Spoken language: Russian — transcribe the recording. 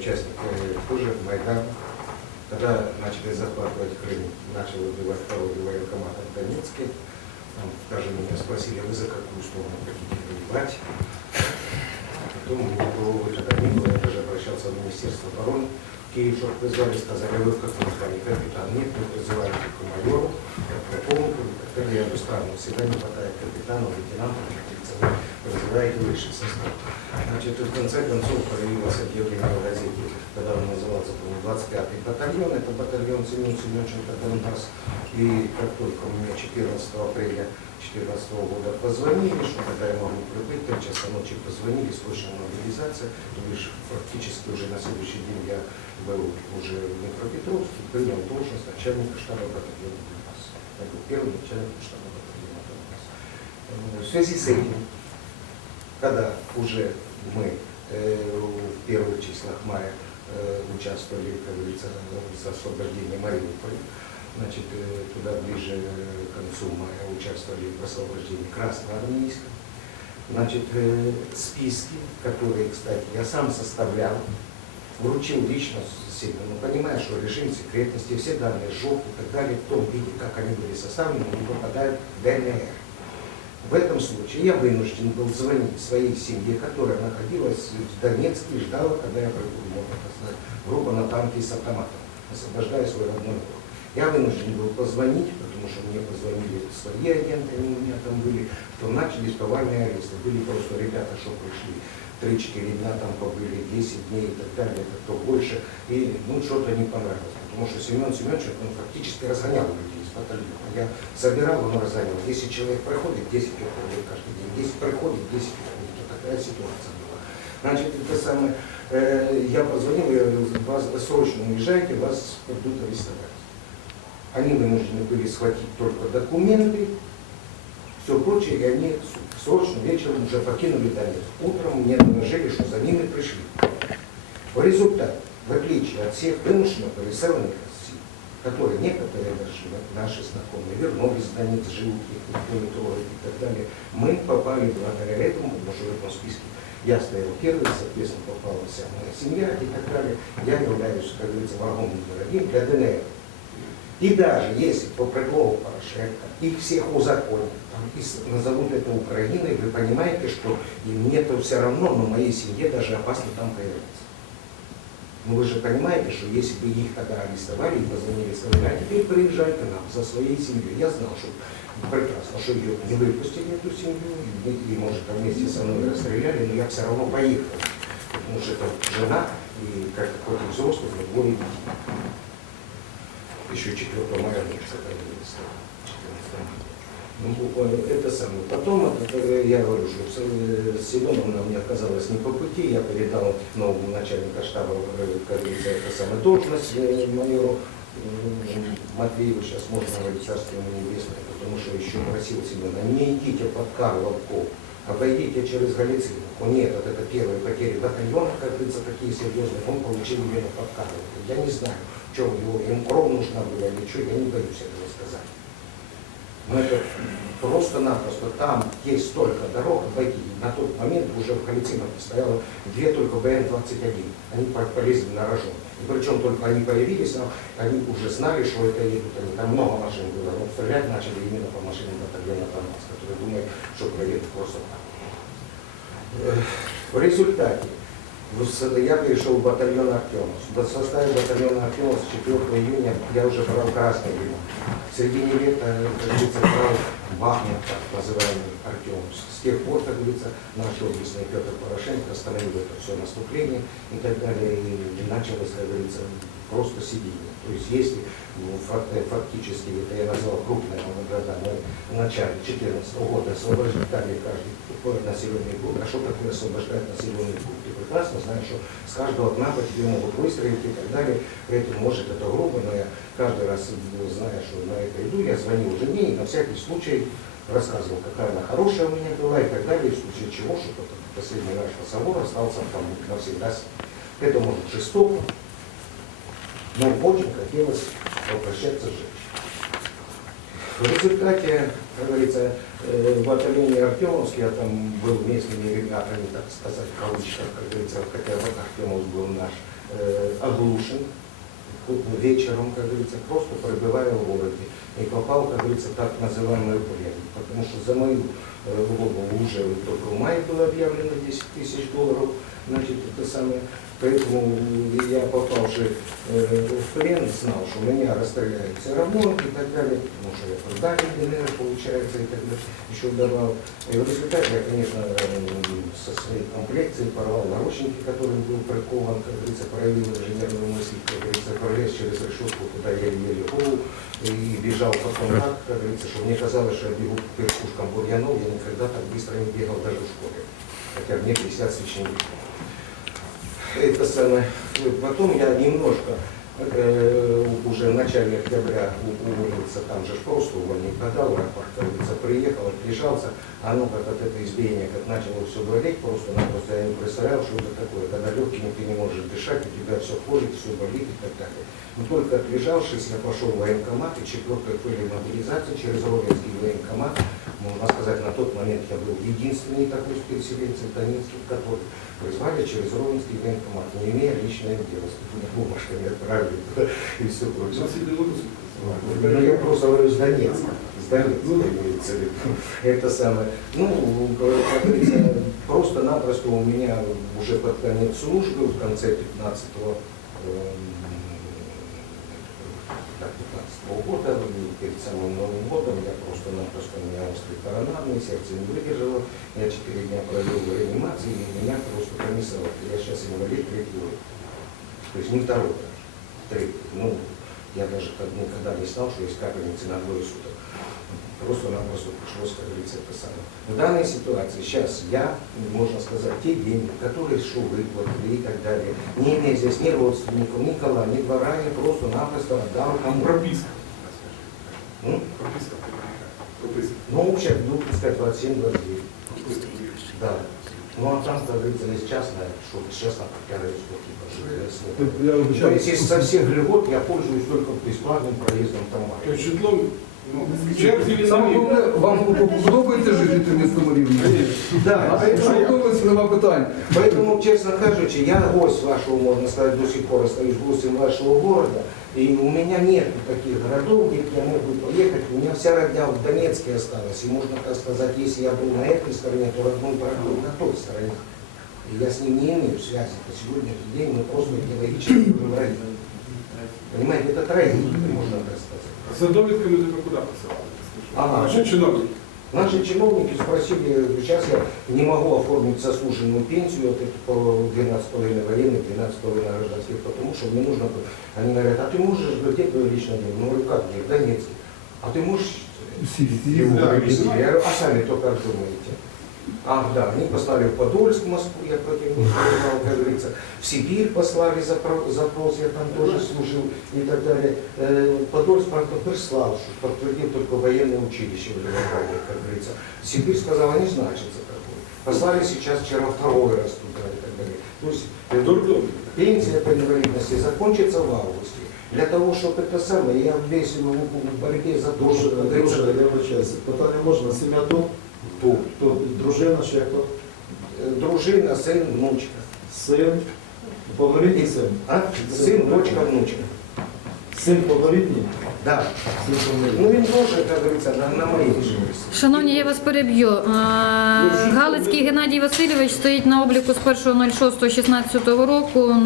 Участник э, тоже Майдан, когда начали захватывать Крым, начал убивать пароли военкомата в Донецке. Там даже меня спросили, вы за какую сторону хотите воевать? Потом никакого выхода не было, я даже обращался в Министерство обороны. В Киев, чтобы призвали, сказали, а вы в каком звании? Капитан, нет, мы призывали только майору, полковнику, как я бы странно, всегда не хватает капитана, лейтенанта, как говорится, вы призываете высший состав. Значит, и в конце концов появилось объявление в газете, когда он назывался, по-моему, 25-й батальон, это батальон Семен Семеновича Донбасс. И как только мне 14 апреля 2014 года позвонили, что когда я могу прибыть, 3 часа ночи позвонили, срочная мобилизация, то бишь практически уже на следующий день я был уже в Днепропетровске, принял должность начальника штаба батальона Донбасс. Я был первым начальником штаба батальона Донбасс. Э, В связи с этим, когда уже мы э, в первых числах мая э, участвовали, как говорится, с освобождением Мариуполя, значит, э, туда ближе э, к концу мая участвовали в освобождении Красноармейска. Значит, э, списки, которые, кстати, я сам составлял, вручил лично себе, ну, понимая, что режим секретности, все данные ЖОП и так далее, в том виде, как они были составлены, не попадают в ДНР. В этом случае я вынужден был звонить своей семье, которая находилась в Донецке и ждала, когда я приду, можно сказать, грубо на танке с автоматом, освобождая свой родной город. Я вынужден был позвонить, потому что мне позвонили свои агенты, они у меня там были, то начались повальные аресты. Были просто ребята, что пришли, 3-4 дня там побыли, 10 дней и так далее, это то больше. И ну что-то не понравилось, потому что Семен Семенович он фактически разгонял людей из батальона. Я собирал, он разгонял. 10 человек проходит, 10 уходит каждый день, 10 проходит, 10 уходит. Вот такая ситуация была. Значит, это самое, э, я позвонил, я говорю, вас срочно уезжайте, вас будут арестовать. Они вынуждены были схватить только документы, все прочее, и они срочно вечером уже покинули Донецк. Утром мне доложили, что за ними пришли. В результате, в отличие от всех вымышленных переселенных России, которые некоторые даже наши знакомые вернулись в Донецк, живут, их никто и так далее, мы попали благодаря этому, потому что в этом списке я стоял первый, соответственно, попала вся моя семья и так далее. Я являюсь, как говорится, врагом недорогим для ДНР. И даже если по предлогу Порошенко их всех узаконят, там, и назовут это Украиной, вы понимаете, что и мне-то все равно, но моей семье даже опасно там появиться. Ну вы же понимаете, что если бы их тогда арестовали и позвонили, сказали, а теперь приезжай к нам за своей семьей. Я знал, что прекрасно, что ее не выпустили эту семью, и, может там вместе со мной расстреляли, но я все равно поехал. Потому что это жена и как и взрослый, но детей еще 4 мая месяца появился. Ну, это самое. Потом, я говорю, что э, Семеновна мне оказалось не по пути, я передал новому начальнику штаба, э, говорится, это самая должность э, майору Матвееву, сейчас можно говорить царство ему небесное, потому что еще просил Семена, не идите под Карловку, обойдите через Галицину. Он нет, вот это первые потери батальона, как говорится, такие серьезные, он получил именно под Карловку. Я не знаю, что у него, ему нужна была или что, я не боюсь этого сказать. Но это просто-напросто там есть столько дорог обойти. На тот момент уже в Галицинах стояло две только БН-21. Они по- полезли на рожон. И причем только они появились, но они уже знали, что это едут они. Там много машин было, но стрелять начали именно по машинам батальона Донбасс, которые думают, что проедут просто так. В результате я перешел в батальон Артемовск. В составе батальона Артемовск 4 июня я уже брал красный вино. В середине лета, как говорится, брал Бахмут, так называемый Артемовск. С тех пор, как говорится, наш областный Петр Порошенко остановил это все наступление и так далее, и началось, как говорится, просто сидение. То есть если ну, фак- фактически, это я назвал крупные города, мы в начале 2014 года освобождали каждый населенный пункт. А что такое освобождать населенный пункт? Ты прекрасно знаешь, что с каждого окна по тебе могут выстрелить и так далее. Поэтому, может, это грубо, но я каждый раз, ну, зная, что на это иду, я звонил жене и на всякий случай рассказывал, какая она хорошая у меня была и так далее, в случае чего, что последний наш собор остался там навсегда. Это может жестоко, но очень хотелось попрощаться с женщиной. В результате, как говорится, э, в батальоне Артемовск, я там был местными ребятами, так сказать, в кавычках, как говорится, хотя вот Артемовск был наш э, оглушен вечером, как говорится, просто пребывая в городе. И попал, как говорится, так называемую плен. Потому что за мою голову уже только в мае было объявлено 10 тысяч долларов. Значит, это самое. Поэтому я попавший э, в плен, знал, что меня расстреляют все и так далее, потому что я предатель ДНР, получается, и так далее, еще добавил. И в результате я, конечно, со своей комплекцией порвал наручники, которым был прикован, как говорится, проявил инженерную мысль, как говорится, пролез через решетку, куда я еле голову, и бежал потом так, как говорится, что мне казалось, что я бегу по верхушкам бурьянов, я никогда так быстро не бегал даже в школе, хотя мне 50 с лишним лет. Это самое. Потом я немножко э, уже в начале октября уволился, там же просто увольник подал, рапорт, как говорится, приехал, отлежался, а ну как от этого избиения, как начало все болеть, просто-напросто я не представлял, что это такое, когда легкими ты не можешь дышать, у тебя все ходит, все болит и так далее. Но только отлежавшись, я пошел в военкомат, и четвертой пыли мобилизации через Ровенский военкомат, можно сказать, на тот момент я был единственный такой из переселенцев донецких, который призвали через Ровенский военкомат, не имея личное дело, с какими бумажками отправили туда и все прочее. Ну, я просто говорю с Донецка. С Донецка имеется в виду. Это самое. Ну, как говорится, просто-напросто у меня уже под конец службы, в конце 15-го, так, 15 года, перед самым Новым годом, я просто-напросто, у меня острый коронарный, сердце не выдержало, я 4 дня провел в реанимации, и меня просто комиссовали. Я сейчас инвалид третьего. То есть не второй даже, третий. Ну, я даже как никогда не знал, что есть капельницы на двое суток. Просто-напросто пришлось, как говорится, это самое. В данной ситуации сейчас я, можно сказать, те деньги, которые шел выплатили и так далее, не имея здесь ни родственников, ни кола, ни двора, я просто-напросто отдал кому. Прописка. Прописка. Прописка. Ну, общая, ну, пускай 27-29. Прописка. Да. Ну, а там, есть частное, что честно, как я спасибо. что я с ним. Я То вибачаю. есть из со всех льгот я пользуюсь только бесплатным проездом в То трамвае. есть Саме головне, вам подобається жити в міському рівні? Да, А якщо подобається, нема питань. Поэтому, честно кажучи, я гость вашего, можно сказать, до сих пор остаюсь гостем вашего города, и у меня нет таких городов, где я мог бы поехать. У меня вся родня в Донецке осталась, и можно так сказать, если я был на этой стороне, то родной брат был на той стороне. И я с ним не имею связи. По сегодняшний день мы просто идеологически враги. Понимаете, это трагедия, можно так сказать. За довідками тебе куди посилали? Ага. Наші чиновники. Наши чиновники спросили, сейчас я не могу оформить заслуженную пенсию, вот это по 12,5 военных, 12,5 гражданских, потому что мне нужно, было- они говорят, а ты можешь, где твое личное дело? Ну, говорю, как где, в Донецке. А ты можешь Всі, всі. его да, привезти? да. Я говорю, а сами только как думаете? Ах, да, они послали в Подольск, в Москву, я против них воевал, как говорится. В Сибирь послали запро- запрос, я там тоже служил и так далее. Э, Подольск, правда, прислал, что подтвердил только военное училище в Ленинграде, как говорится. Сибирь сказала, не значится такое. Послали сейчас вчера второй раз туда и так далее. То есть э, Дурдом. пенсия по инвалидности закончится в августе. Для того, чтобы это самое, я весь в борьбе за то, говорится, дуже, я вибачаюся. Питання можна, сім'я тут, тут. тут дружина, ще хто? Э, Дружина, сын, внучка. Син, повнолітній син. А? Сын, дочка, внучка. Син повнолітній, Да. син повнолітній. Ну він теж, як говориться, на, на моїй совісті. Шановні, я вас переб'ю. Е, Галицький Геннадій Васильович стоїть на обліку з 1.06.16 року